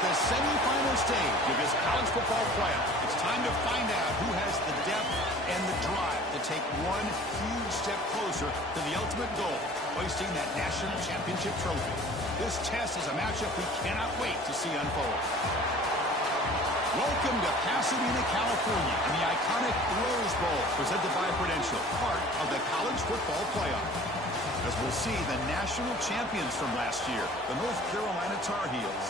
the semifinal stage of this college football playoff. It's time to find out who has the depth and the drive to take one huge step closer to the ultimate goal, hoisting that national championship trophy. This test is a matchup we cannot wait to see unfold. Welcome to Pasadena, California, and the iconic Rose Bowl, presented by Prudential, part of the college football playoff. As we'll see, the national champions from last year, the North Carolina Tar Heels,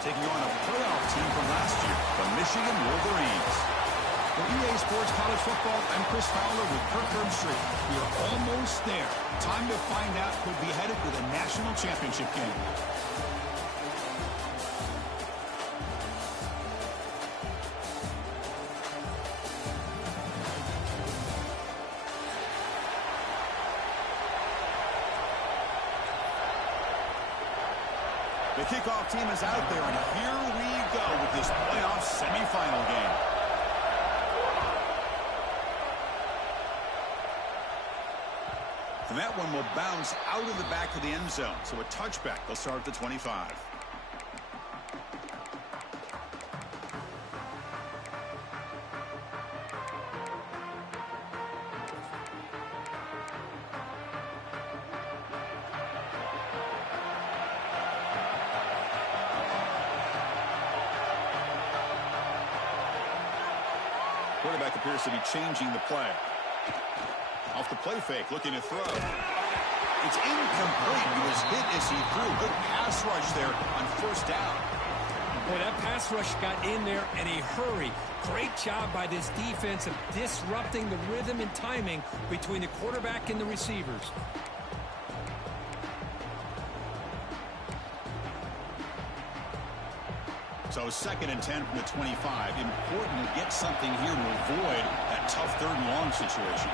taking on a playoff team from last year, the Michigan Wolverines. For EA Sports College Football, I'm Chris Fowler with Kirk Herbstreit. We are almost there. Time to find out who'll be headed to the national championship game. The kickoff team is out there, and here we go with this playoff semifinal game. And that one will bounce out of the back of the end zone. So a touchback. They'll start at the 25. Quarterback appears to be changing the play. Off the play fake, looking to throw. It's incomplete. He was hit as he threw. Good pass rush there on first down. Boy, that pass rush got in there in a hurry. Great job by this defense of disrupting the rhythm and timing between the quarterback and the receivers. So 2nd and 10 from the 25. Important to get something here to avoid that tough 3rd and long situation.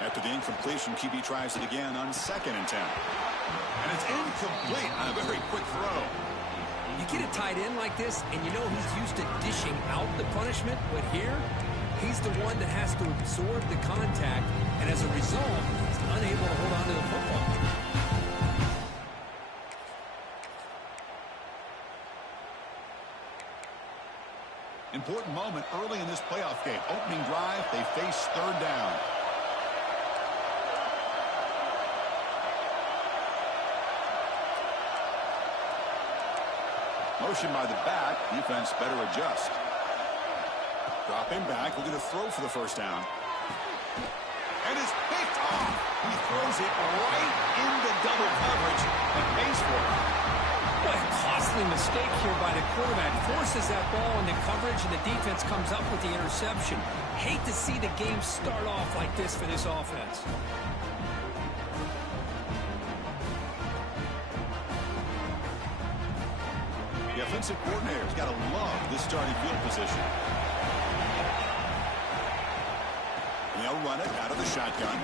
After the incompletion, QB tries it again on 2nd and 10. And it's incomplete on a very quick throw. You get a tight end like this, and you know he's used to dishing out the punishment, but here, he's the one that has to absorb the contact, and as a result, he's unable to hold on to the football. Important moment early in this playoff game. Opening drive, they face 3rd down. Motion by the back. Defense better adjust. Dropping back. Looking to throw for the 1st down. And it's picked off. He throws it right into double coverage and pays for it. What a costly mistake here by the quarterback. Forces that ball into coverage, and the defense comes up with the interception. Hate to see the game start off like this for this offense. The offensive coordinator's got to love this starting field position. And they'll run it out of the shotgun.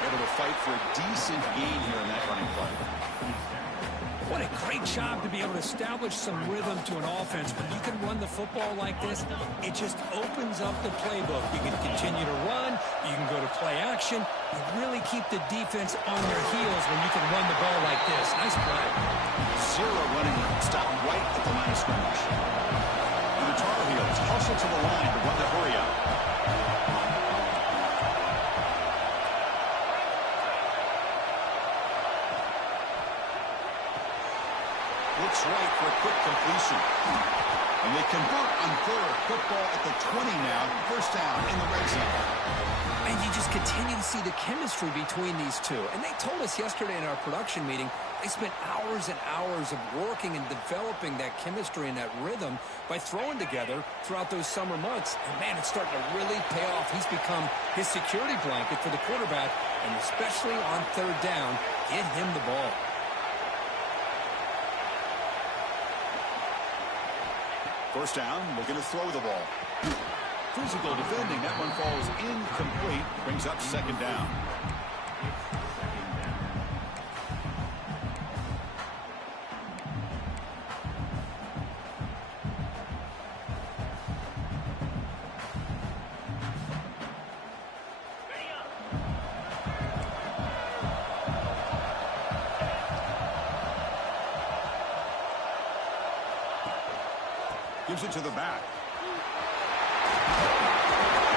Able to fight for a decent gain here in that running play. What a great job to be able to establish some rhythm to an offense. When you can run the football like this, it just opens up the playbook. You can continue to run. You can go to play action. You really keep the defense on their heels when you can run the ball like this. Nice play. 0 running room. Stop right at the line of scrimmage. And the Tar Heels hustle to the line to run the hurry up. Looks right for a quick completion. And they convert on 3rd. Football at the 20 now. 1st down in the red zone. And you just continue to see the chemistry between these two. And they told us yesterday in our production meeting, they spent hours and hours of working and developing that chemistry and that rhythm by throwing together throughout those summer months. And, man, it's starting to really pay off. He's become his security blanket for the quarterback, and especially on 3rd down, get him the ball. First down, looking to throw the ball. Physical defending. That one falls incomplete. Brings up 2nd down. Gives it to the back.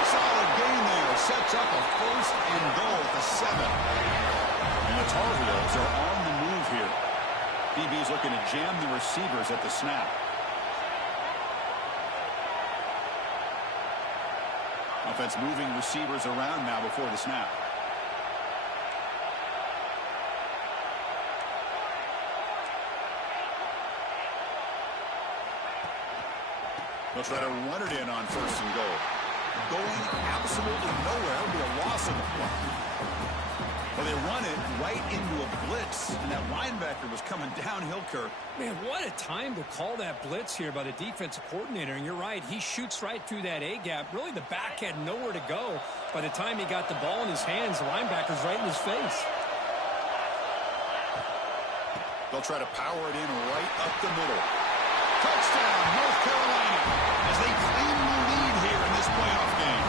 Solid gain there. Sets up a first and goal at the 7. And the Tar Heels are on the move here. DB's looking to jam the receivers at the snap. Offense moving receivers around now before the snap. They'll try to run it in on first and goal. Going absolutely nowhere with a loss of the play. Well, they run it right into a blitz, and that linebacker was coming downhill, Kirk. Man, what a time to call that blitz here by the defensive coordinator. And you're right, he shoots right through that A-gap. Really, the back had nowhere to go. By the time he got the ball in his hands, the linebacker's right in his face. They'll try to power it in right up the middle. Touchdown, North Carolina, as they claim the lead here in this playoff game.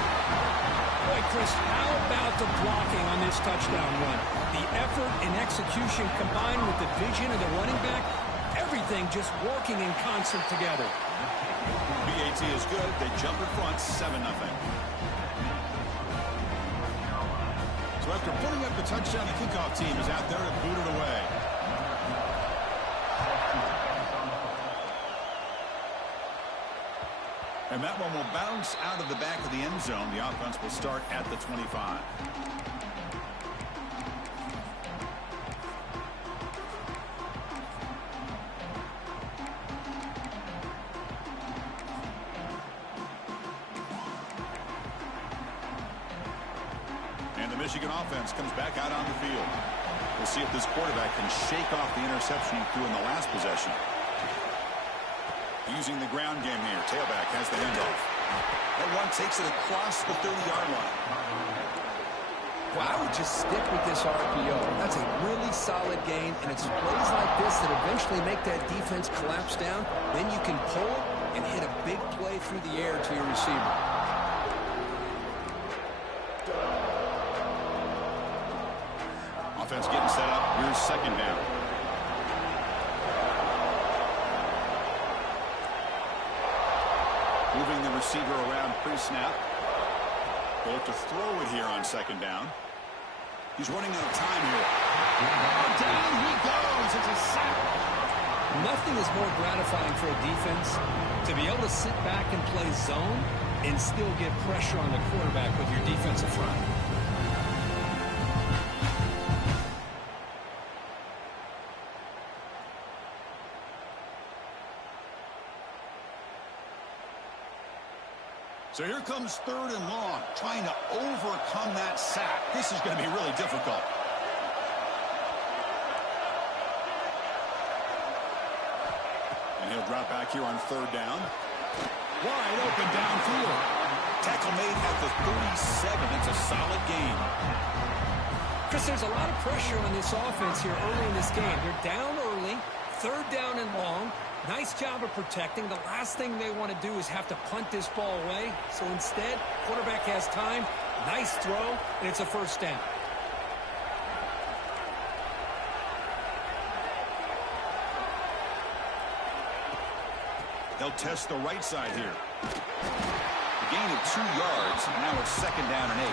Boy, Chris, how about the blocking on this touchdown run? The effort and execution combined with the vision of the running back, everything just working in concert together. BAT is good. They jump in front, 7-0. So after putting up the touchdown, the kickoff team is out there to boot it away. And that one will bounce out of the back of the end zone. The offense will start at the 25. And the Michigan offense comes back out on the field. We'll see if this quarterback can shake off the interception he threw in the last possession. Using the ground game here. Tailback has the handoff. That one takes it across the 30-yard line. Well, I would just stick with this RPO. That's a really solid game, and it's plays like this that eventually make that defense collapse down. Then you can pull it and hit a big play through the air to your receiver. Offense getting set up. Here's second down. Moving the receiver around pre-snap. They'll have to throw it here on second down. He's running out of time here. Down he goes. It's a sack. Nothing is more gratifying for a defense to be able to sit back and play zone and still get pressure on the quarterback with your defensive front. So here comes third and long, trying to overcome that sack. This is going to be really difficult. And he'll drop back here on third down. Wide open downfield. Tackle made at the 37. It's a solid gain. Chris, there's a lot of pressure on this offense here early in this game. They're down early, third down and long. Nice job of protecting. The last thing they want to do is have to punt this ball away. So instead, quarterback has time. Nice throw, and it's a first down. They'll test the right side here. A gain of 2 yards. Now it's second down and 8.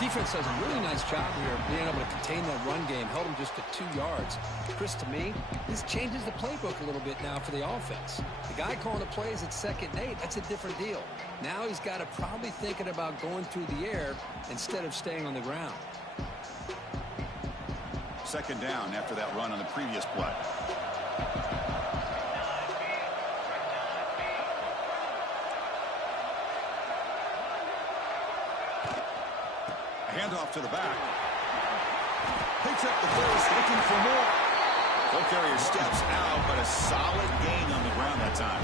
Defense does a really nice job here of being able to contain that run game. Held them just at 2 yards. Chris, to me, this changes the playbook a little bit now for the offense. The guy calling the plays at second and 8, that's a different deal. Now he's got to probably thinking about going through the air instead of staying on the ground. Second down after that run on the previous play. Handoff to the back. Picks up the first, looking for more. Ball carrier steps out, but a solid gain on the ground that time.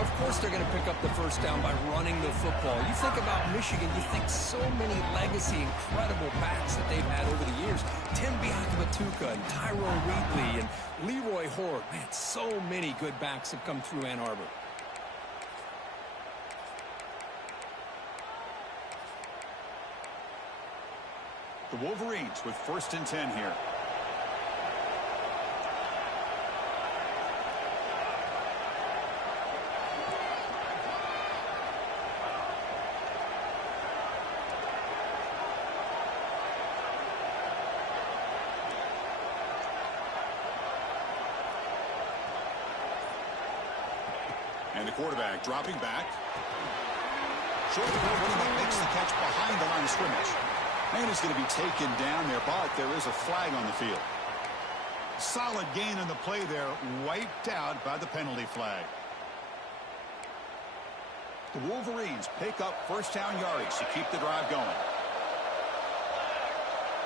Of course they're going to pick up the first down by running the football. You think about Michigan, you think so many legacy, incredible backs that they've had over the years. Tim Biakabatuka and Tyrone Wheatley and Leroy Horde. Man, so many good backs have come through Ann Arbor. The Wolverines with first and 10 here. And the quarterback dropping back. Short running back makes the catch behind the line of scrimmage. And he's going to be taken down there, but there is a flag on the field. Solid gain on the play there, wiped out by the penalty flag. The Wolverines pick up first down yardage to keep the drive going.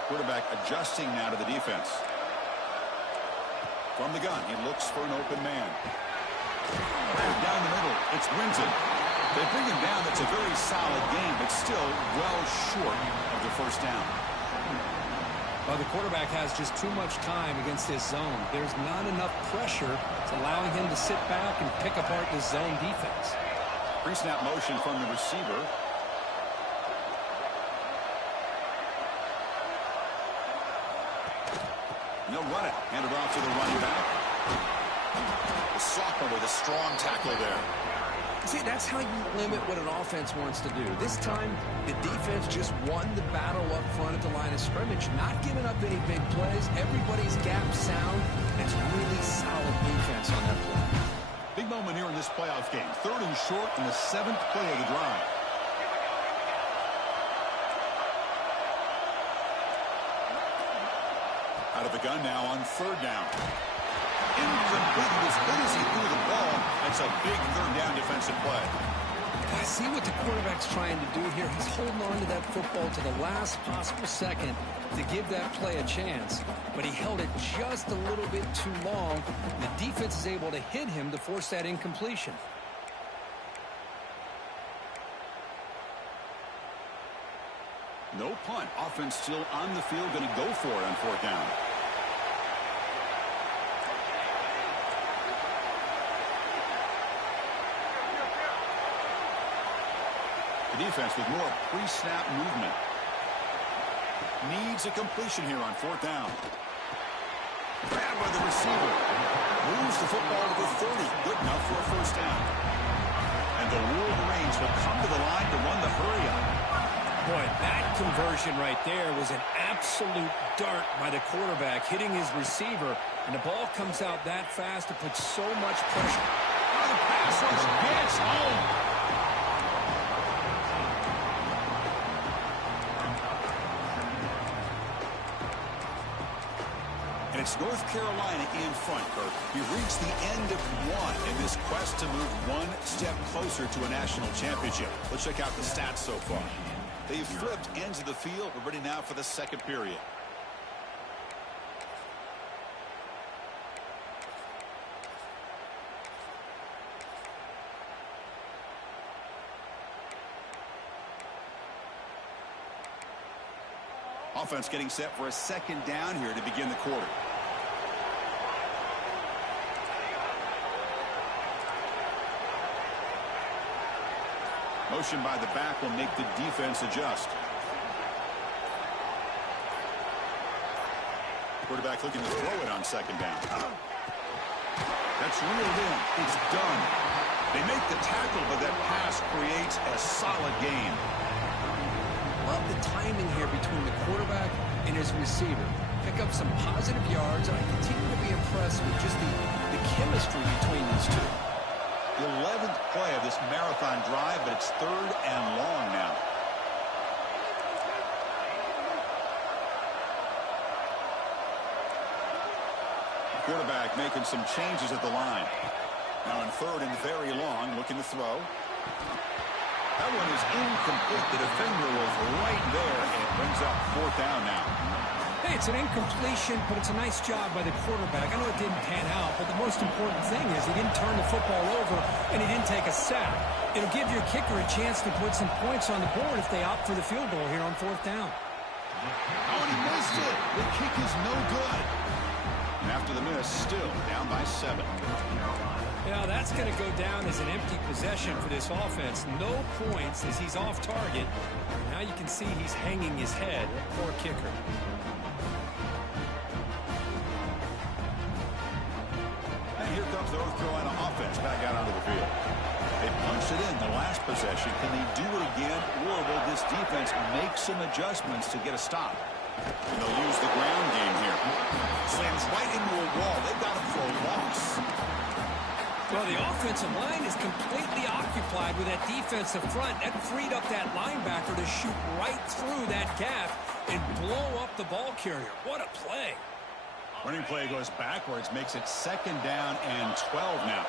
Quarterback adjusting now to the defense. From the gun, he looks for an open man. Down the middle, it's Winton. They bring him down. That's a very solid game, but still well short of the first down. Well, the quarterback has just too much time against this zone. There's not enough pressure. It's allowing him to sit back and pick apart this zone defense. Pre-snap motion from the receiver. And they'll run it. Hand it off to the running back. The sophomore with a strong tackle there. See, that's how you limit what an offense wants to do. This time, the defense just won the battle up front at the line of scrimmage, not giving up any big plays. Everybody's gap sound. It's really solid defense on that play. Big moment here in this playoff game. 3rd and short in the 7th play of the drive. Out of the gun now on 3rd down. Incomplete. As good as he threw the ball, that's a big 3rd down defensive play. I see what the quarterback's trying to do here. He's holding on to that football to the last possible second to give that play a chance. But he held it just a little bit too long. The defense is able to hit him to force that incompletion. No punt. Offense still on the field, going to go for it on 4th down. The defense with more pre-snap movement. Needs a completion here on 4th down. Grabbed by the receiver. Moves the football to the 30. Good enough for a first down. And the Wolverines will come to the line to run the hurry-up. Boy, that conversion right there was an absolute dart by the quarterback, hitting his receiver. And the ball comes out that fast to put so much pressure. Oh, the pass rush gets home. It's North Carolina in front, Kirk. We reached the end of one in this quest to move one step closer to a national championship. Let's check out the stats so far. They've flipped ends of the field. We're ready now for the 2nd period. Offense getting set for a 2nd down here to begin the quarter. Motion by the back will make the defense adjust. Quarterback looking to throw it on 2nd down. That's reeled in. It's done. They make the tackle, but that pass creates a solid gain. Love the timing here between the quarterback and his receiver. Pick up some positive yards, and I continue to be impressed with just the chemistry between these two. The 11th play of this marathon drive, but it's 3rd and long now. The quarterback making some changes at the line. Now in 3rd and very long, looking to throw. That one is incomplete. The defender was right there, and it brings up 4th down now. Hey, it's an incompletion, but it's a nice job by the quarterback. I know it didn't pan out, but the most important thing is he didn't turn the football over, and he didn't take a sack. It'll give your kicker a chance to put some points on the board if they opt for the field goal here on 4th down. Oh, and he missed it. The kick is no good. And after the miss, still down by 7. Yeah, that's going to go down as an empty possession for this offense. No points as he's off target. Now you can see he's hanging his head. Poor kicker. And here comes the North Carolina offense back out onto the field. They punched it in the last possession. Can they do it again, or will this defense make some adjustments to get a stop? And they'll use the ground game here. Slams right into a wall. They've got him for a loss. Well, the offensive line is completely occupied with that defensive front. That freed up that linebacker to shoot right through that gap and blow up the ball carrier. What a play. Running play goes backwards, makes it 2nd down and 12 now.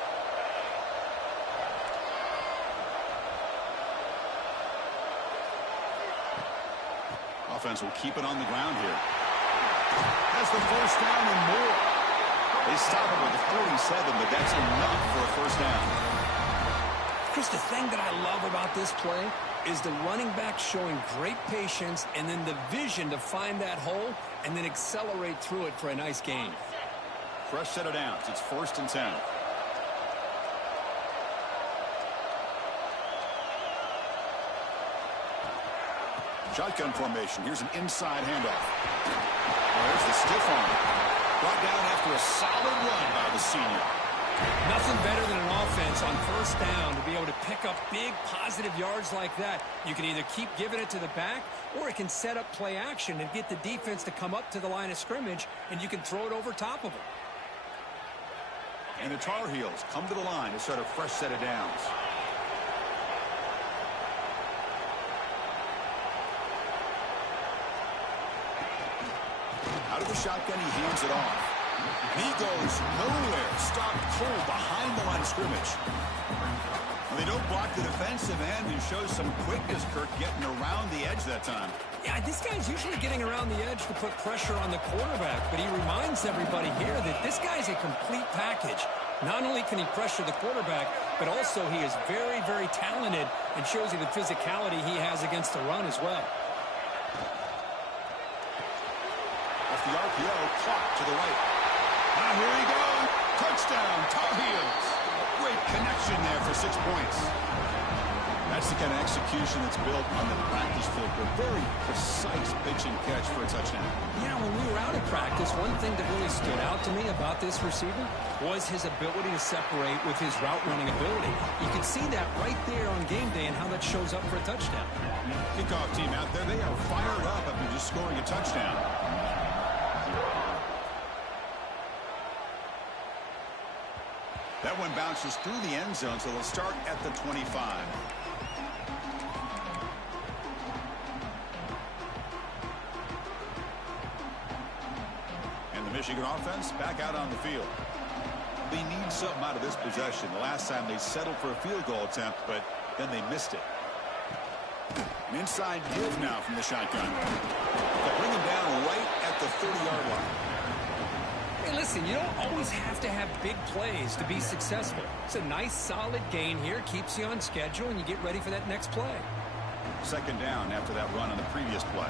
Offense will keep it on the ground here. Has the 1st down and more. They stop it with the 47, but that's enough for a 1st down. Chris, the thing that I love about this play is the running back showing great patience and then the vision to find that hole and then accelerate through it for a nice gain. Fresh set of downs. It's 1st and 10. Shotgun formation. Here's an inside handoff. There's the stiff arm. Brought down after a solid run by the senior. Nothing better than an offense on 1st down to be able to pick up big positive yards like that. You can either keep giving it to the back or it can set up play action and get the defense to come up to the line of scrimmage and you can throw it over top of them. And the Tar Heels come to the line to start a fresh set of downs. Out of the shotgun, he hands it off. And he goes nowhere. Stopped cold behind the line of scrimmage. Well, they don't block the defensive end and shows some quickness, Kirk, getting around the edge that time. Yeah, this guy's usually getting around the edge to put pressure on the quarterback, but he reminds everybody here that this guy's a complete package. Not only can he pressure the quarterback, but also he is very, very talented and shows you the physicality he has against the run as well. Off the RPO, caught to the right. Now here he goes. Touchdown, Tar Heels. Great connection there for 6 points. That's the kind of execution that's built on the practice field. A very precise pitch and catch for a touchdown. You know, when we were out at practice, one thing that really stood out to me about this receiver was his ability to separate with his route running ability. You can see that right there on game day and how that shows up for a touchdown. Kickoff team out there, they are fired up after just scoring a touchdown. That one bounces through the end zone, so they'll start at the 25. And the Michigan offense back out on the field. They need something out of this possession. The last time they settled for a field goal attempt, but then they missed it. An inside give now from the shotgun. They'll bring him down right at the 30-yard line. Hey, listen, you don't always have to have big plays to be successful. It's a nice, solid gain here. Keeps you on schedule, and you get ready for that next play. 2nd down after that run on the previous play.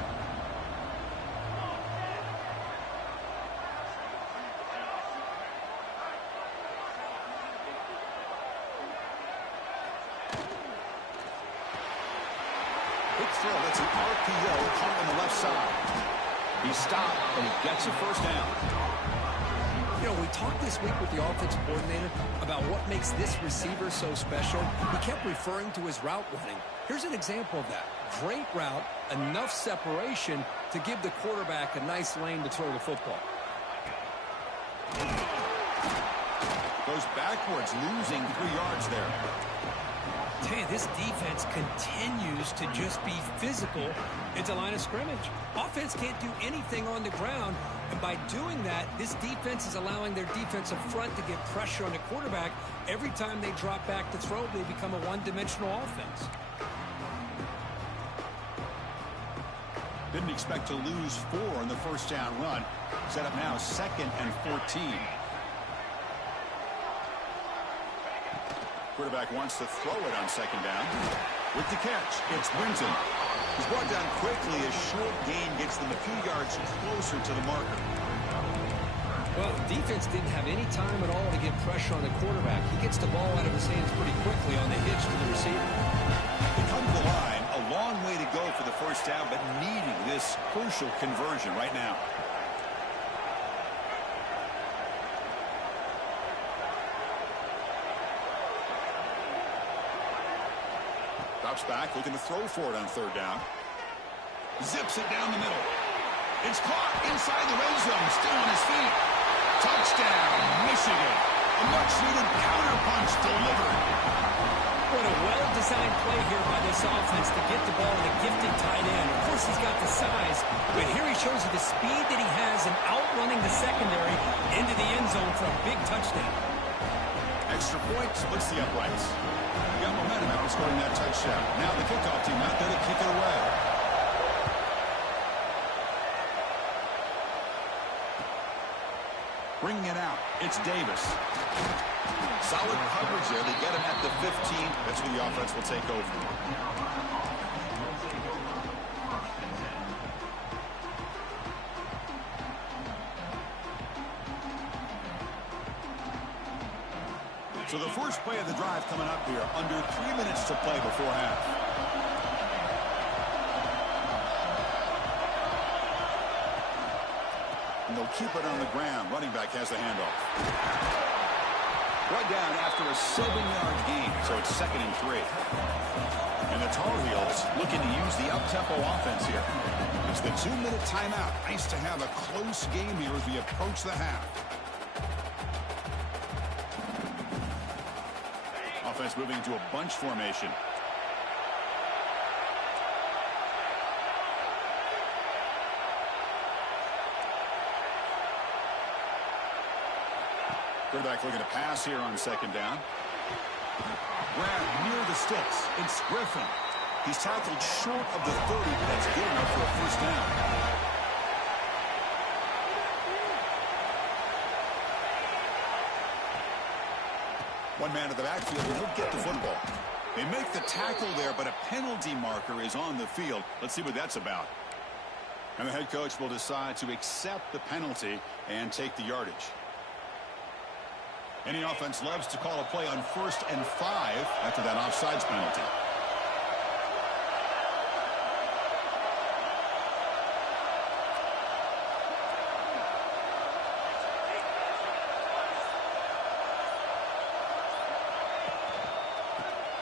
Big throw. That's an RPO caught on the left side. He stopped, and he gets a 1st down. You know, we talked this week with the offensive coordinator about what makes this receiver so special. He kept referring to his route running. Here's an example of that. Great route, enough separation to give the quarterback a nice lane to throw the football. Goes backwards, losing 3 yards there. Tell you, this defense continues to just be physical into line of scrimmage. Offense can't do anything on the ground, and by doing that, this defense is allowing their defensive front to get pressure on the quarterback. Every time they drop back to throw, they become a one-dimensional offense. Didn't expect to lose 4 on the 1st down run. Set up now 2nd and 14. Quarterback wants to throw it on 2nd down. With the catch, it's Winton. He's brought down quickly. A short gain gets them a few yards closer to the marker. Well, the defense didn't have any time at all to get pressure on the quarterback. He gets the ball out of his hands pretty quickly on the hitch to the receiver. They come to the line. A long way to go for the 1st down, but needing this crucial conversion right now. Drops back, looking to throw for it on 3rd down. Zips it down the middle. It's caught inside the red zone, still on his feet. Touchdown, Michigan. A much-needed counter punch delivered. What a well-designed play here by this offense to get the ball to the gifted tight end. Of course, he's got the size, but here he shows you the speed that he has in outrunning the secondary into the end zone for a big touchdown. Extra point splits the uprights. He got momentum after scoring that touchdown. Now the kickoff team out there to kick it away. Bringing it out, it's Davis. Solid coverage there. They get him at the 15. That's where the offense will take over. So the first play of the drive coming up here. Under 3 minutes to play before half. And they'll keep it on the ground. Running back has the handoff. Right down after a 7-yard gain, so it's 2nd and 3. And the Tar Heels looking to use the up-tempo offense here. It's the 2-minute timeout. Nice to have a close game here as we approach the half. Offense moving into a bunch formation. Quarterback looking to pass here on 2nd down. Grab near the sticks. It's Griffin. He's tackled short of the 30, but that's good enough for a first down. One man at the backfield, and he'll get the football. They make the tackle there, but a penalty marker is on the field. Let's see what that's about. And the head coach will decide to accept the penalty and take the yardage. Any offense loves to call a play on 1st and 5 after that offsides penalty.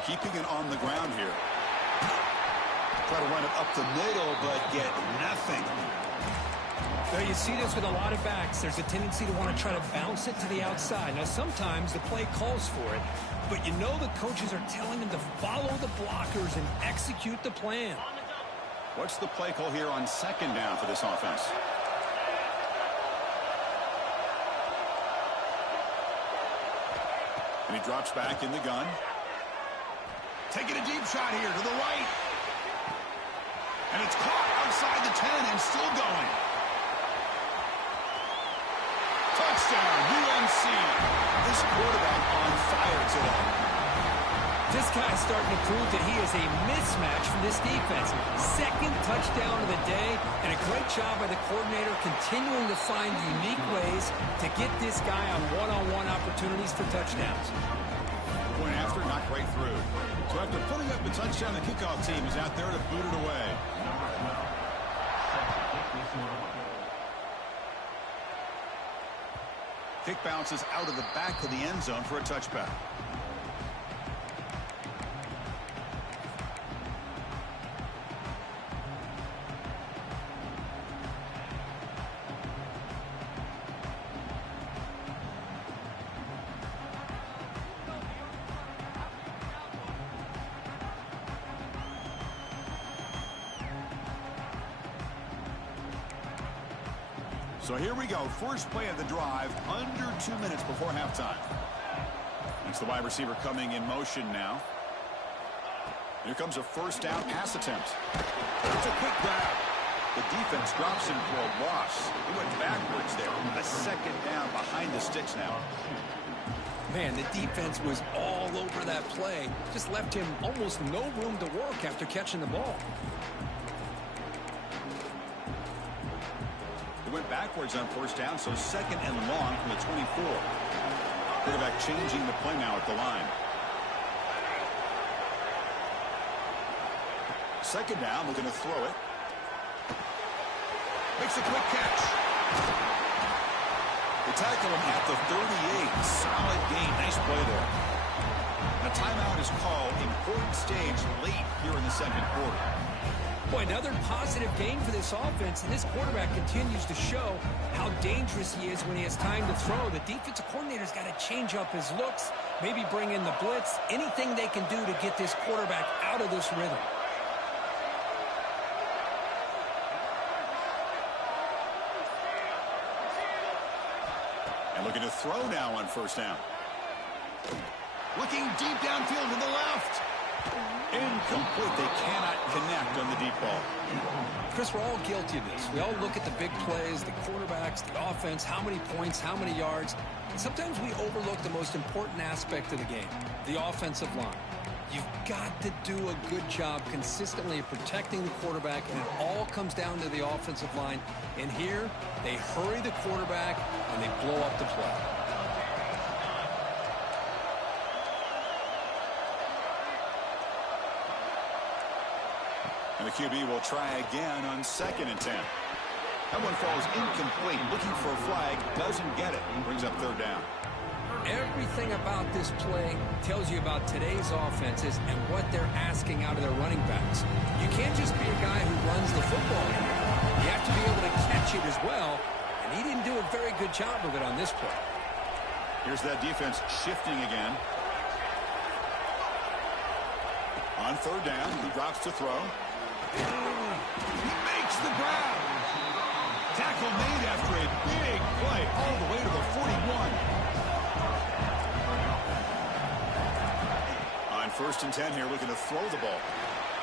Keeping it on the ground here. Try to run it up the middle, but get nothing. Now, you see this with a lot of backs. There's a tendency to want to try to bounce it to the outside. Now, sometimes the play calls for it, but you know the coaches are telling them to follow the blockers and execute the plan. What's the play call here on 2nd down for this offense? And he drops back in the gun. Taking a deep shot here to the right. And it's caught outside the 10 and still going. Touchdown, UNC. This quarterback on fire today. This guy's starting to prove that he is a mismatch for this defense. 2nd touchdown of the day, and a great job by the coordinator continuing to find unique ways to get this guy on one-on-one opportunities for touchdowns. Point after, not great through. So after putting up the touchdown, the kickoff team is out there to boot it away. Kick bounces out of the back of the end zone for a touchback. So here we go. First play of the drive, under 2 minutes before halftime. It's the wide receiver coming in motion now. Here comes a first down pass attempt. It's a quick grab. The defense drops him for a loss. He went backwards there. A 2nd down behind the sticks now. Man, the defense was all over that play. Just left him almost no room to work after catching the ball. Went backwards on first down, so 2nd and long from the 24. Quarterback changing the play now at the line. 2nd down, looking to throw it. Makes a quick catch. They tackle him at the 38. Solid gain. Nice play there. A timeout is called. Important stage late here in the 2nd quarter. Boy, another positive gain for this offense, and this quarterback continues to show how dangerous he is when he has time to throw. The defensive coordinator's got to change up his looks maybe bring in the blitz, anything they can do to get this quarterback out of this rhythm. And looking to throw now on first down. Looking deep downfield to the left. Incomplete. They cannot connect on the deep ball. Chris, we're all guilty of this. We all look at the big plays, the quarterbacks, the offense, how many points, how many yards. And sometimes we overlook the most important aspect of the game, the offensive line. You've got to do a good job consistently of protecting the quarterback, and it all comes down to the offensive line. And here, they hurry the quarterback, and they blow up the play. And the QB will try again on 2nd and 10. That one falls incomplete. Looking for a flag. Doesn't get it. Brings up 3rd down. Everything about this play tells you about today's offenses and what they're asking out of their running backs. You can't just be a guy who runs the football. You have to be able to catch it as well, and he didn't do a very good job of it on this play. Here's that defense shifting again. On 3rd down, he drops to throw. He makes the grab. Tackle made after a big play all the way to the 41. On 1st and 10 here, looking to throw the ball.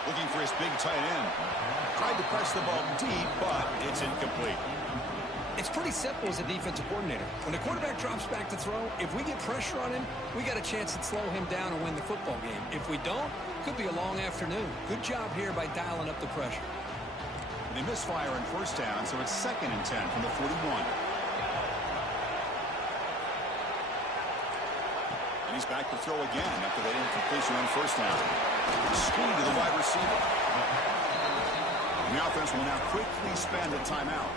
Looking for his big tight end. Tried to press the ball deep, but it's incomplete. It's pretty simple as a defensive coordinator. When the quarterback drops back to throw, if we get pressure on him, we got a chance to slow him down and win the football game. If we don't, could be a long afternoon. Good job here by dialing up the pressure. They misfire on 1st down, so it's 2nd and 10 from the 41. And he's back to throw again after that incompletion on 1st down. Screen to the wide receiver. And the offense will now quickly spend a timeout.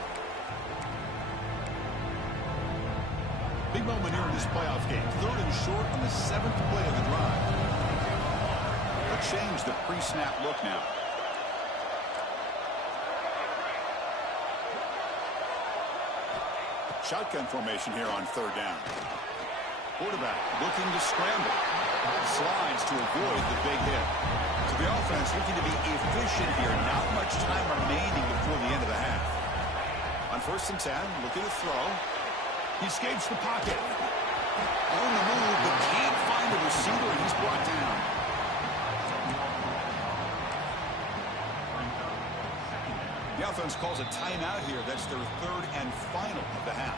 Big moment here in this playoff game. 3rd and short on the 7th play of the drive. They'll change the pre-snap look now. Shotgun formation here on 3rd down. Quarterback looking to scramble. Slides to avoid the big hit. So the offense looking to be efficient here. Not much time remaining before the end of the half. On 1st and 10, looking to throw. He escapes the pocket. On the move, but can't find a receiver, and he's brought down. The offense calls a timeout here. That's their 3rd and final of the half.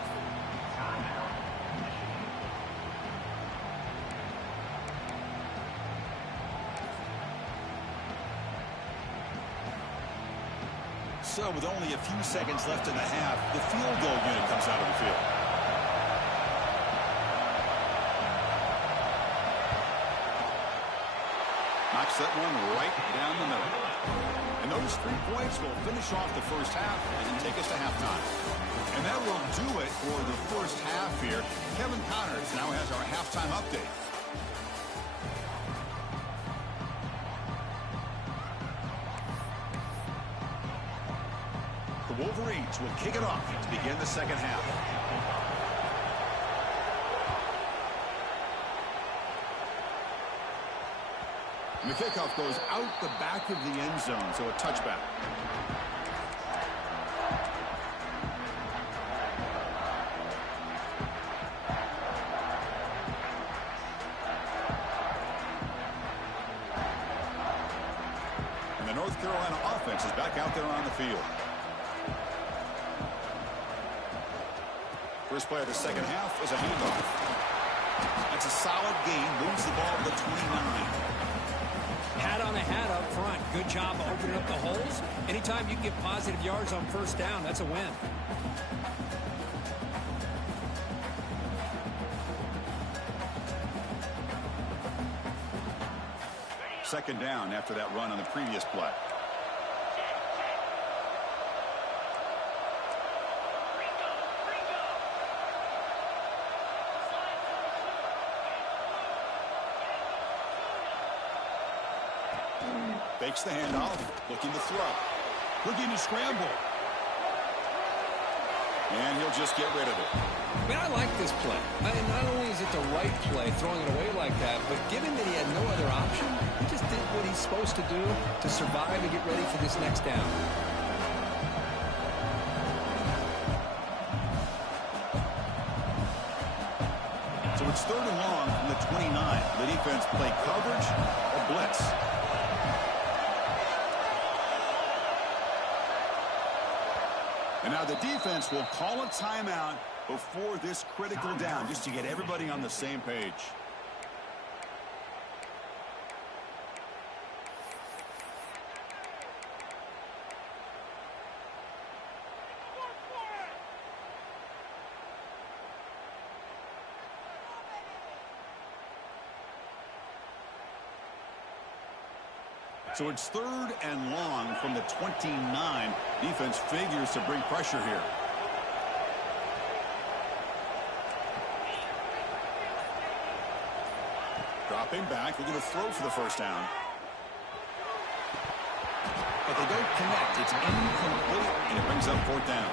So with only a few seconds left in the half, the field goal unit comes out of the field. Knocks that one right down the middle. And those 3 points will finish off the first half and then take us to halftime. And that will do it for the first half here. Kevin Connors now has our halftime update. The Wolverines will kick it off to begin the second half. And the kickoff goes out the back of the end zone, so a touchback. And the North Carolina offense is back out there on the field. First play of the second half is a handoff. That's a solid gain, moves the ball to the 29. Hat on a hat up front. Good job of opening up the holes. Anytime you can get positive yards on 1st down, that's a win. Second down after that run on the previous play. Fakes the handoff, looking to throw. Looking to scramble. And he'll just get rid of it. Man, I like this play. Not only is it the right play throwing it away like that, but given that he had no other option, he just did what he's supposed to do to survive and get ready for this next down. So it's 3rd and long from the 29. The defense play coverage or blitz. And now the defense will call a timeout before this critical down, just to get everybody on the same page. So it's 3rd and long from the 29. Defense figures to bring pressure here. Dropping back, looking to throw for the first down. But they don't connect. It's incomplete, and it brings up 4th down.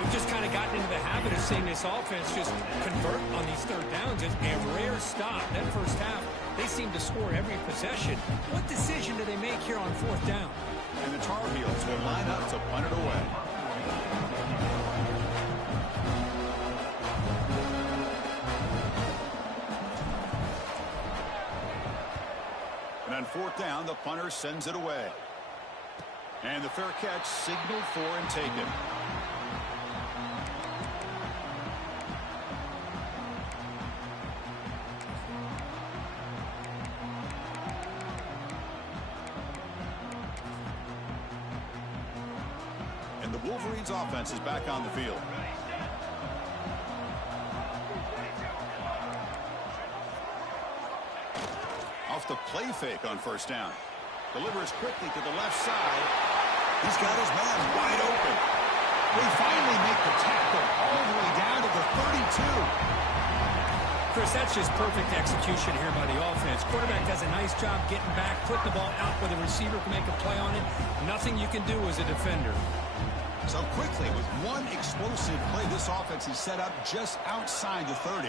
We've just kind of gotten into the habit of seeing this offense just convert on these 3rd downs. It's a rare stop. That first half, they seem to score every possession. What decision do they make here on 4th down? And the Tar Heels will line up to punt it away. And on 4th down, the punter sends it away. And the fair catch signaled for and taken. And the Wolverines offense is back on the field. Off the play fake on 1st down. Delivers quickly to the left side. He's got his man wide open. They finally make the tackle all the way down to the 32. Chris, that's just perfect execution here by the offense. Quarterback does a nice job getting back, putting the ball out where the receiver can make a play on it. Nothing you can do as a defender. So quickly, with one explosive play, this offense is set up just outside the 30.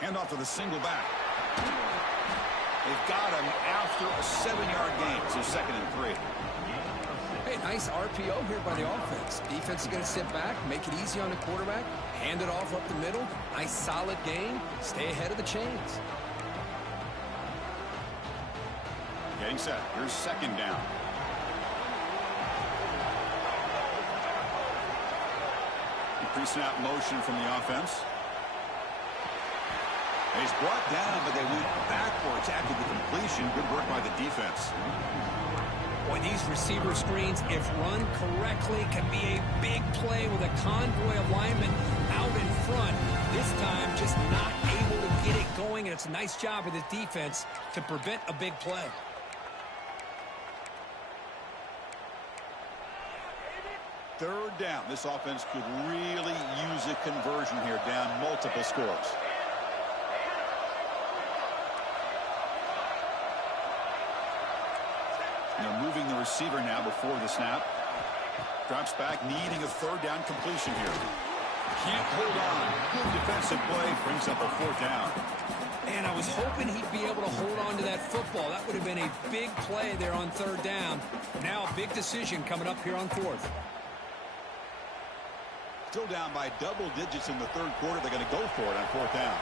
Handoff to the single back. They've got him after a 7-yard gain, so 2nd and 3. Hey, nice RPO here by the offense. Defense is going to sit back, make it easy on the quarterback, hand it off up the middle. Nice solid game. Stay ahead of the chains. Getting set. Here's 2nd down. Pre-snap motion from the offense. He's brought down, but they went backwards after the completion. Good work by the defense. Boy, these receiver screens, if run correctly, can be a big play with a convoy of linemen out in front. This time, just not able to get it going, and it's a nice job of the defense to prevent a big play. Third down. This offense could really use a conversion here, down multiple scores. They're moving the receiver now before the snap. Drops back, needing a 3rd down completion here. Can't hold on. Good defensive play, brings up a 4th down. And I was hoping he'd be able to hold on to that football. That would have been a big play there on 3rd down. Now a big decision coming up here on 4th. Still down by double digits in the 3rd quarter. They're going to go for it on 4th down.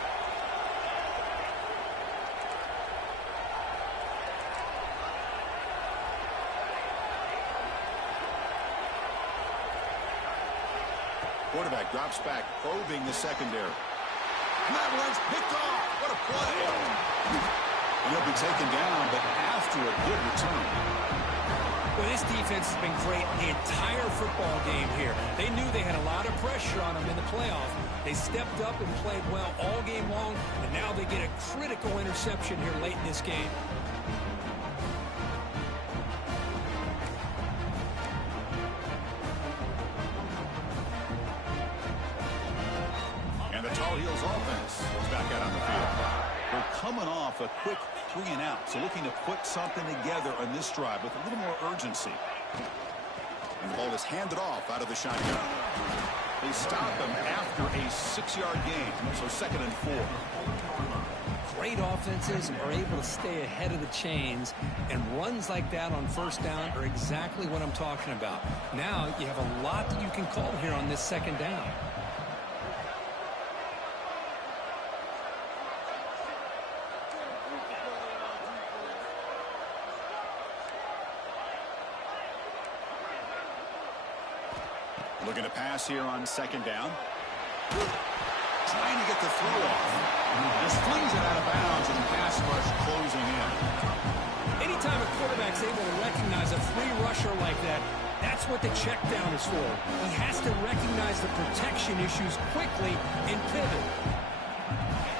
Quarterback drops back, probing the secondary. And that one's picked off. What a play. And he'll be taken down, but after a good return. Well, this defense has been great the entire football game here. They knew they had a lot of pressure on them in the playoff. They stepped up and played well all game long, and now they get a critical interception here late in this game. And the Tar Heels offense is back out on the field. They're coming off a quick 3-and-out, so looking to put something together on this drive with a little more urgency. And the ball is handed off out of the shotgun. They stop him after a 6-yard gain, so 2nd and 4. Great offenses are able to stay ahead of the chains, and runs like that on 1st down are exactly what I'm talking about. Now you have a lot that you can call here on this 2nd down. Looking to pass here on 2nd down. Trying to get the throw off. Just flings it out of bounds, and the pass rush closing in. Anytime a quarterback's able to recognize a free rusher like that, that's what the check down is for. He has to recognize the protection issues quickly and pivot.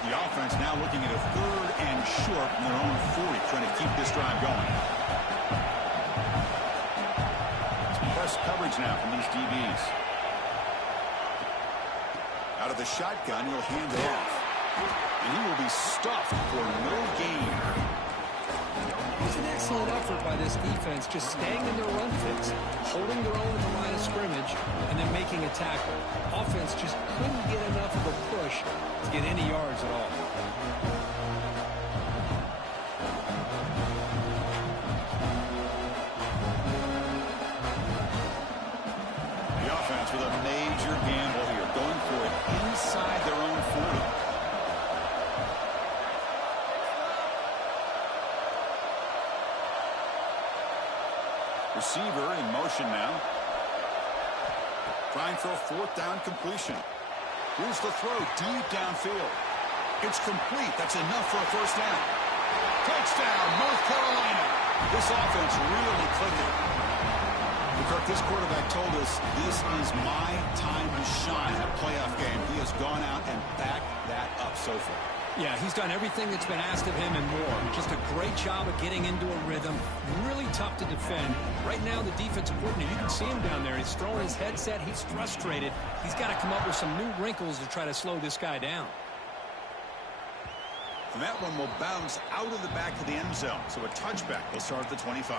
The offense now looking at a 3rd and short from their own 40, trying to keep this drive going. Press coverage now from these DBs. Out of the shotgun, he'll hand it off. And he will be stuffed for no gain. It was an excellent effort by this defense, just staying in their run fits, holding their own at the line of scrimmage, and then making a tackle. Offense just couldn't get enough of a push to get any yards at all. The offense with a major gamble here, going for it inside their own 40. Receiver in motion now. Trying for a 4th down completion. Here's the throw deep downfield. It's complete. That's enough for a 1st down. Touchdown, North Carolina. This offense really clicking. Kirk, this quarterback told us this is my time to shine in a playoff game. He has gone out and backed that up so far. Yeah, he's done everything that's been asked of him and more. Just a great job of getting into a rhythm. Really tough to defend. Right now, the defensive coordinator, you can see him down there. He's throwing his headset. He's frustrated. He's got to come up with some new wrinkles to try to slow this guy down. And that one will bounce out of the back of the end zone. So a touchback will start at the 25.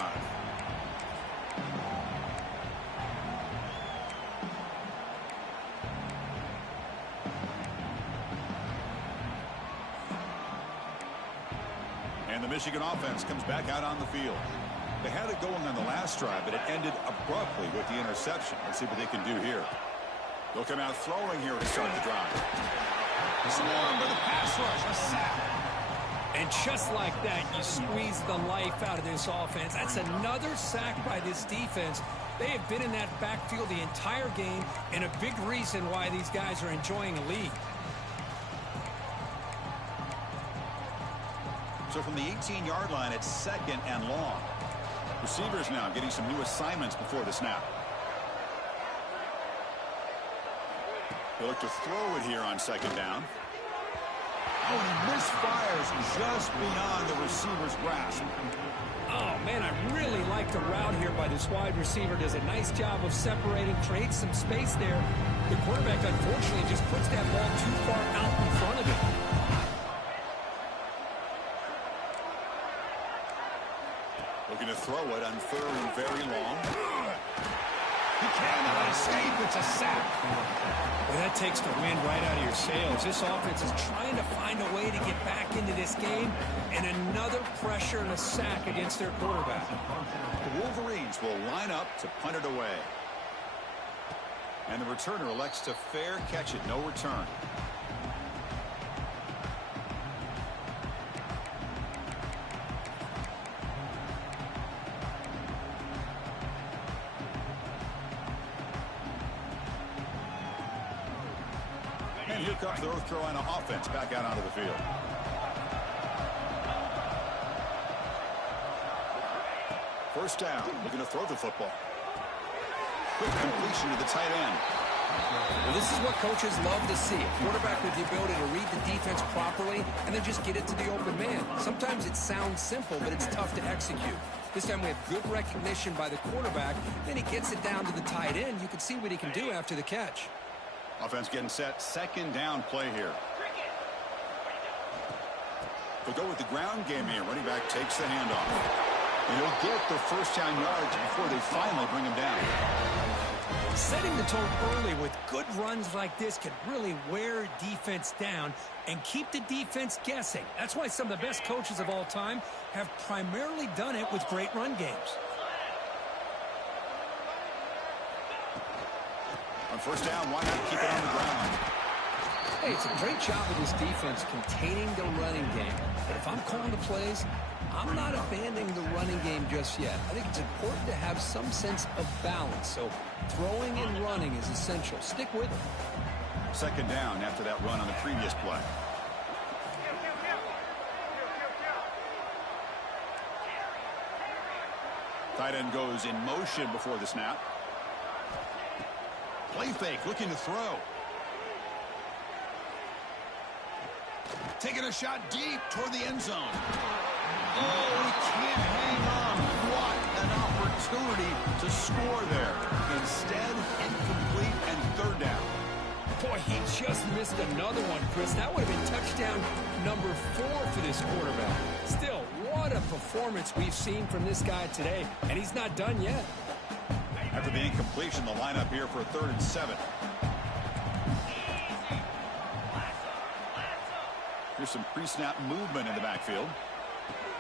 And the Michigan offense comes back out on the field. They had it going on the last drive, but it ended abruptly with the interception. Let's see what they can do here. They'll come out throwing here to start the drive. Swarmed by the pass rush, a sack. And just like that, you squeeze the life out of this offense. That's another sack by this defense. They have been in that backfield the entire game, and a big reason why these guys are enjoying a lead. So from the 18-yard line, it's 2nd and long. Receivers now getting some new assignments before the snap. They look to throw it here on 2nd down. Oh, he misfires just beyond the receiver's grasp. Oh, man, I really like the route here by this wide receiver. Does a nice job of separating, creates some space there. The quarterback, unfortunately, just puts that ball too far out in front of him. Looking to throw it on 3rd and very long. He cannot escape. It's a sack. Well, that takes the wind right out of your sails. This offense is trying to find a way to get back into this game, and another pressure and a sack against their quarterback. The Wolverines will line up to punt it away. And the returner elects to fair catch it. No return. And here comes the North Carolina offense back out onto the field. First down, looking to throw the football. Quick completion to the tight end. Well, this is what coaches love to see. A quarterback with the ability to read the defense properly and then just get it to the open man. Sometimes it sounds simple, but it's tough to execute. This time we have good recognition by the quarterback. Then he gets it down to the tight end. You can see what he can do after the catch. Offense getting set. 2nd down play here. They'll go with the ground game here. Running back takes the handoff. And he'll get the 1st down yards before they finally bring him down. Setting the tone early with good runs like this can really wear defense down and keep the defense guessing. That's why some of the best coaches of all time have primarily done it with great run games. On first down, why not keep it on the ground? Hey, it's a great job of this defense containing the running game. But if I'm calling the plays, I'm not abandoning the running game just yet. I think it's important to have some sense of balance. So throwing and running is essential. Stick with it. Second down after that run on the previous play. Tight end goes in motion before the snap. Play fake, looking to throw. Taking a shot deep toward the end zone. Oh, he can't hang on. What an opportunity to score there. Instead, incomplete and third down. Boy, he just missed another one, Chris. That would have been touchdown number 4 for this quarterback. Still, what a performance we've seen from this guy today, and he's not done yet. After the incompletion, the lineup here for 3rd and 7. Here's some pre-snap movement in the backfield.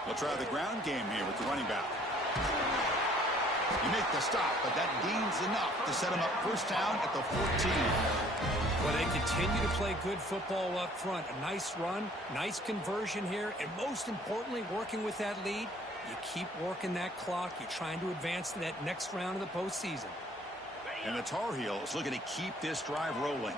They'll try the ground game here with the running back. You make the stop, but that gains enough to set him up first down at the 14. Well, they continue to play good football up front. A nice run, nice conversion here, and most importantly, working with that lead, you keep working that clock. You're trying to advance to that next round of the postseason. And the Tar Heels looking to keep this drive rolling.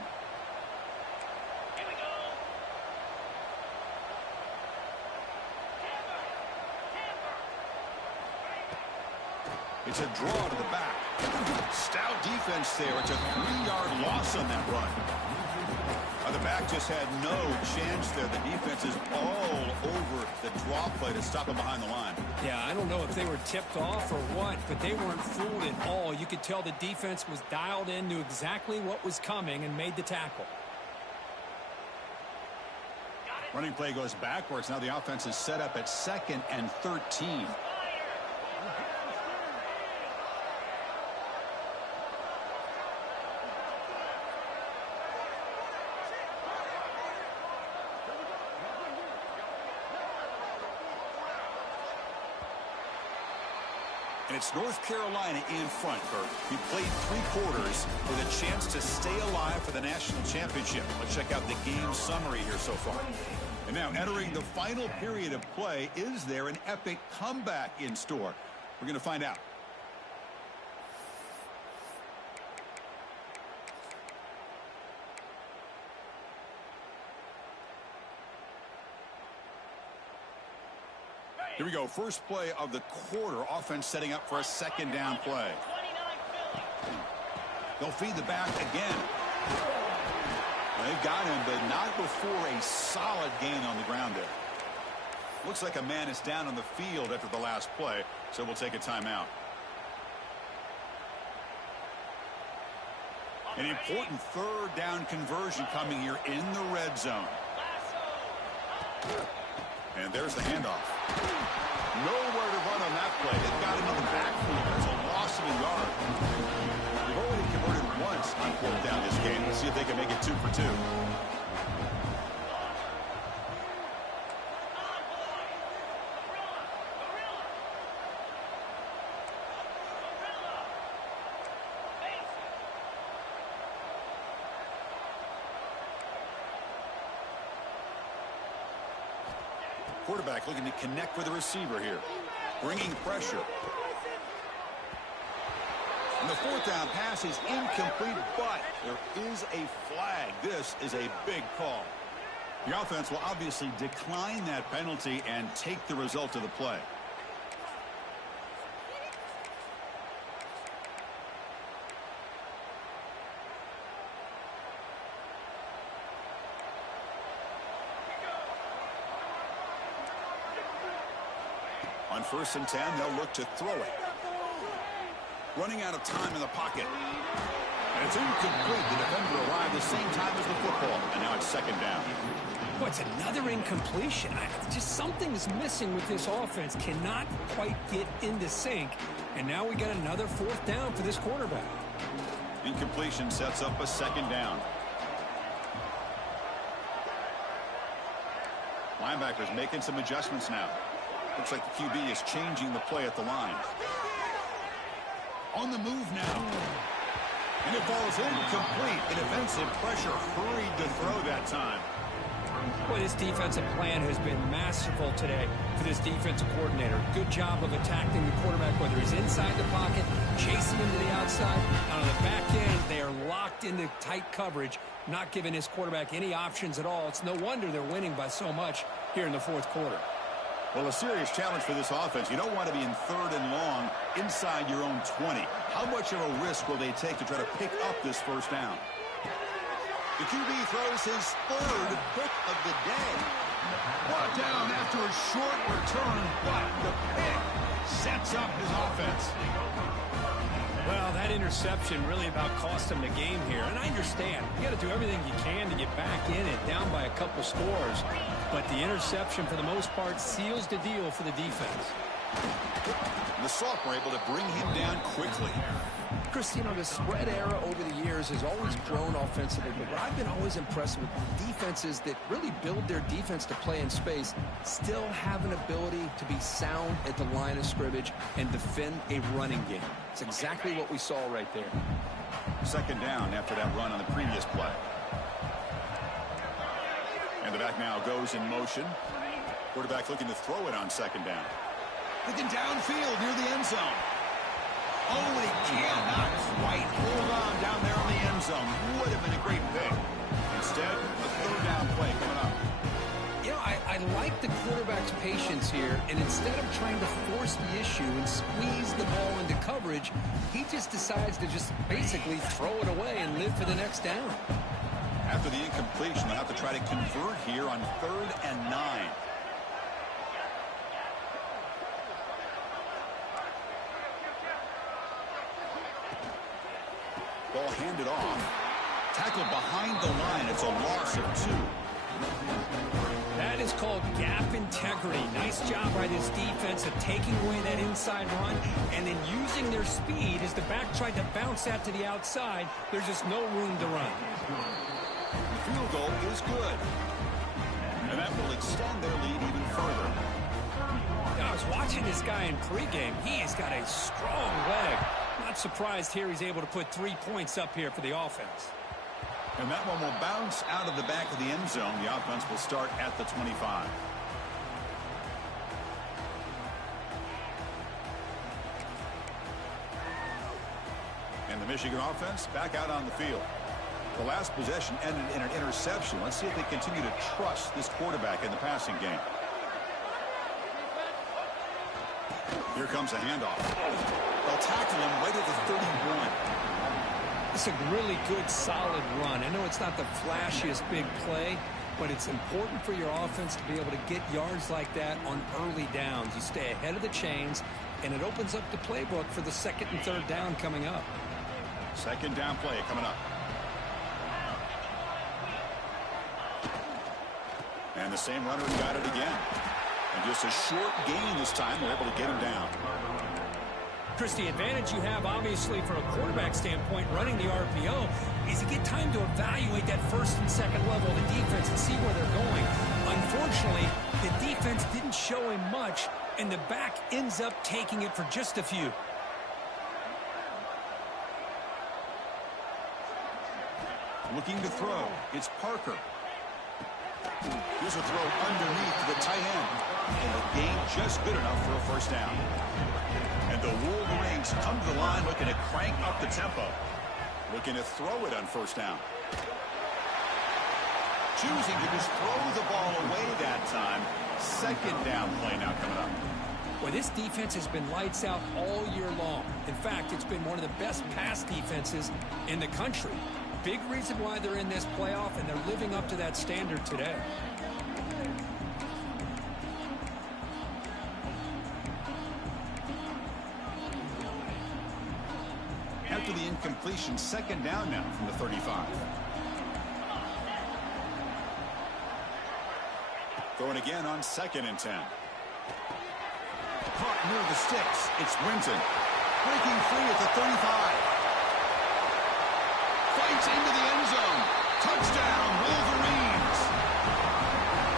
It's a draw to the back. Stout defense there. It's a 3-yard loss on that run. The back just had no chance there. The defense is all over the draw play to stop him behind the line. Yeah, I don't know if they were tipped off or what, but they weren't fooled at all. You could tell the defense was dialed in, knew exactly what was coming, and made the tackle. Running play goes backwards. Now the offense is set up at 2nd and 13. And it's North Carolina in front, Bert. He played 3 quarters with a chance to stay alive for the national championship. Let's check out the game summary here so far. And now entering the final period of play, is there an epic comeback in store? We're going to find out. Here we go. First play of the quarter. Offense setting up for a 2nd down play. They'll feed the back again. They've got him, but not before a solid gain on the ground there. Looks like a man is down on the field after the last play, so we'll take a timeout. An important 3rd down conversion coming here in the red zone. And there's the handoff. Nowhere to run on that play. They've got him in the backfield. That's a loss of a yard. They've already converted once on 4th down this game. Let's see if they can make it 2 for 2. Quarterback looking to connect with the receiver here. Bringing pressure. And the 4th down pass is incomplete, but there is a flag. This is a big call. The offense will obviously decline that penalty and take the result of the play. On 1st and 10, they'll look to throw it. Running out of time in the pocket. And it's incomplete. The defender arrived the same time as the football. And now it's 2nd down. Boy, it's another incompletion. Just something is missing with this offense. Cannot quite get into sync. And now we got another 4th down for this quarterback. Incompletion sets up a second down. Linebackers making some adjustments now. Looks like the QB is changing the play at the line. On the move now. And it falls incomplete. An offensive pressure hurried to throw that time. Boy, this defensive plan has been masterful today for this defensive coordinator. Good job of attacking the quarterback, whether he's inside the pocket, chasing him to the outside. On the back end, they are locked into tight coverage, not giving his quarterback any options at all. It's no wonder they're winning by so much here in the fourth quarter. Well, a serious challenge for this offense. You don't want to be in 3rd and long inside your own 20. How much of a risk will they take to try to pick up this first down? The QB throws his 3rd pick of the day. Brought down after a short return, but the pick sets up his offense. Well, that interception really about cost him the game here. And I understand. You got to do everything you can to get back in it, down by a couple scores. But the interception, for the most part, seals the deal for the defense. The Soft were able to bring him down quickly. Chris, you know, the spread era over the years has always grown offensively, but what I've been always impressed with defenses that really build their defense to play in space still have an ability to be sound at the line of scrimmage and defend a running game. It's exactly what we saw right there. Second down after that run on the previous play. And the back now goes in motion. Quarterback looking to throw it on second down. Looking downfield near the end zone. Oh, and he cannot quite hold on down there in the end zone. Would have been a great pick. Instead, a 3rd down play coming up. You know, I like the quarterback's patience here, and instead of trying to force the issue and squeeze the ball into coverage, he just decides to just basically throw it away and live for the next down. After the incompletion, they'll have to try to convert here on 3rd and 9. Ball handed off. Tackled behind the line. It's a loss of 2. That is called gap integrity. Nice job by this defense of taking away that inside run and then using their speed as the back tried to bounce that to the outside. There's just no room to run. The field goal is good. And that will extend their lead even further. I was watching this guy in pregame. He has got a strong leg. Not surprised here he's able to put 3 points up here for the offense. And that one will bounce out of the back of the end zone. The offense will start at the 25. And the Michigan offense back out on the field. The last possession ended in an interception. Let's see if they continue to trust this quarterback in the passing game. Here comes a handoff. They'll tackle him right at the 31. It's a really good, solid run. I know it's not the flashiest big play, but it's important for your offense to be able to get yards like that on early downs. You stay ahead of the chains, and it opens up the playbook for the 2nd and 3rd down coming up. Second down play coming up. And the same runner got it again. And just a short gain this time. They're able to get him down. Chris, the advantage you have, obviously, from a quarterback standpoint, running the RPO, is you get time to evaluate that 1st and 2nd level of the defense and see where they're going. Unfortunately, the defense didn't show him much, and the back ends up taking it for just a few. Looking to throw. It's Parker. Here's a throw underneath to the tight end. And the gain just good enough for a first down. And the Wolverines come to the line looking to crank up the tempo. Looking to throw it on first down. Choosing to just throw the ball away that time. Second down play now coming up. Well, this defense has been lights out all year long. In fact, it's been one of the best pass defenses in the country. Big reason why they're in this playoff, and they're living up to that standard today. After the incompletion, second down now from the 35. Throwing again on 2nd and 10. Caught near the sticks. It's Winton. Breaking free at the 35. fights into the end zone. Touchdown, Wolverines.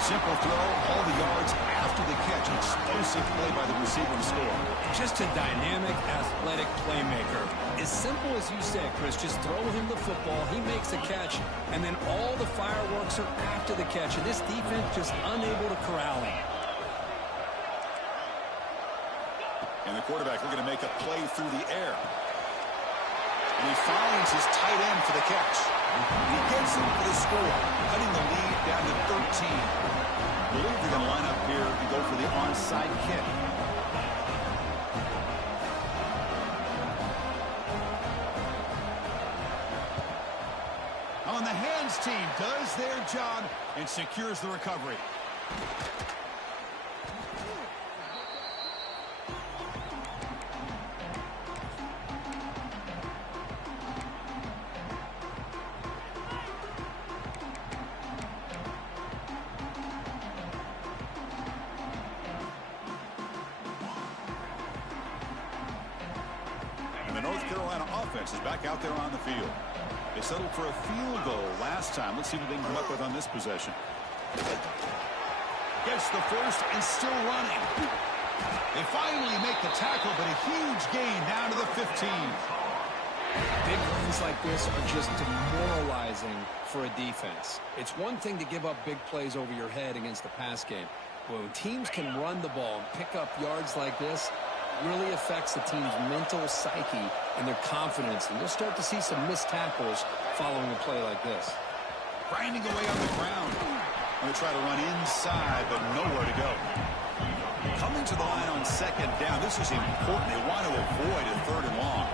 Simple throw, all the yards after the catch. Explosive play by the receiver to score. Just a dynamic, athletic playmaker. As simple as you said, Chris, just throw him the football, he makes a catch, and then all the fireworks are after the catch, and this defense just unable to corral him. And the quarterback looking to make a play through the air. And he finds his tight end for the catch. He gets him for the score, cutting the lead down to 13. I believe they're going to line up here and go for the onside kick. On the hands team does their job and secures the recovery. North Carolina offense is back out there on the field. They settled for a field goal last time. Let's see what they can come up with on this possession. Gets the first and still running. They finally make the tackle, but a huge gain down to the 15. Big runs like this are just demoralizing for a defense. It's one thing to give up big plays over your head against the pass game. But when teams can run the ball and pick up yards like this, really affects the team's mental psyche and their confidence. And you'll start to see some missed tackles following a play like this. Grinding away on the ground. Going to try to run inside, but nowhere to go. Coming to the line on second down. This is important. They want to avoid a third and long.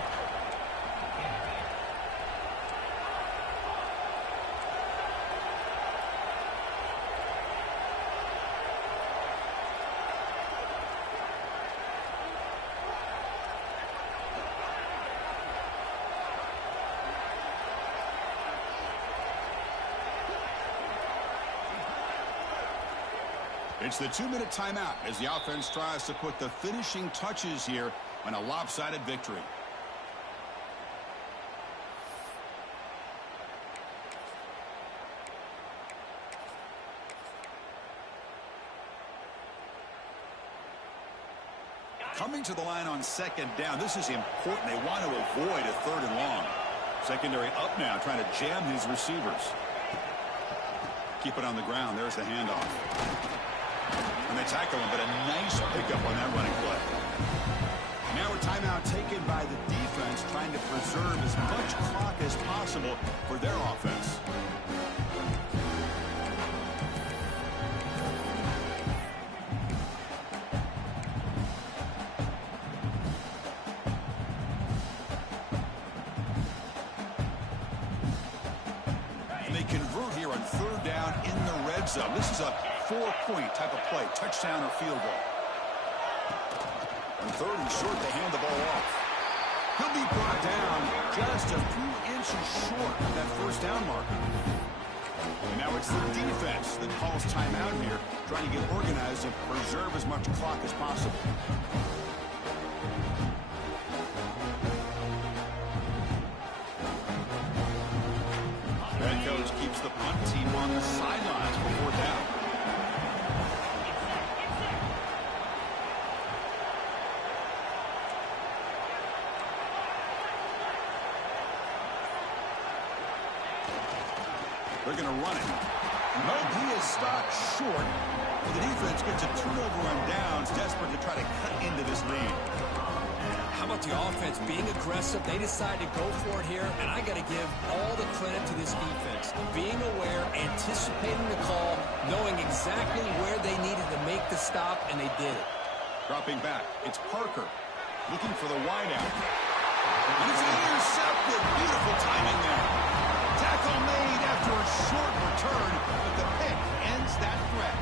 It's the 2-minute timeout as the offense tries to put the finishing touches here on a lopsided victory. Coming to the line on second down. This is important. They want to avoid a third and long. Secondary up now, trying to jam his receivers. Keep it on the ground. There's the handoff. And they tackle him, but a nice pickup on that running play. Now a timeout taken by the defense, trying to preserve as much clock as possible for their offense. And they convert here on third down in the red zone. This is a 4-point type of play, touchdown or field goal. On third and short, they hand the ball off. He'll be brought down just a few inches short of that first down marker. And now it's the defense that calls timeout here, trying to get organized and preserve as much clock as possible. Head coach keeps the punt team on the sidelines before down. They're going to run it. Nope, he is stopped short. Well, the defense gets a turnover on downs, desperate to try to cut into this lead. How about the offense being aggressive? They decide to go for it here, and I got to give all the credit to this defense. Being aware, anticipating the call, knowing exactly where they needed to make the stop, and they did it. Dropping back, it's Parker looking for the wideout. And it's intercepted. Beautiful timing there. Tackle made after a short return, but the pick ends that threat.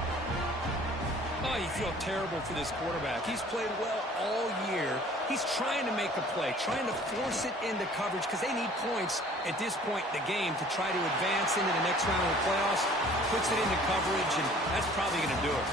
Oh, you feel terrible for this quarterback. He's played well all year. He's trying to make a play, trying to force it into coverage because they need points at this point in the game to try to advance into the next round of the playoffs. Puts it into coverage, and that's probably going to do it.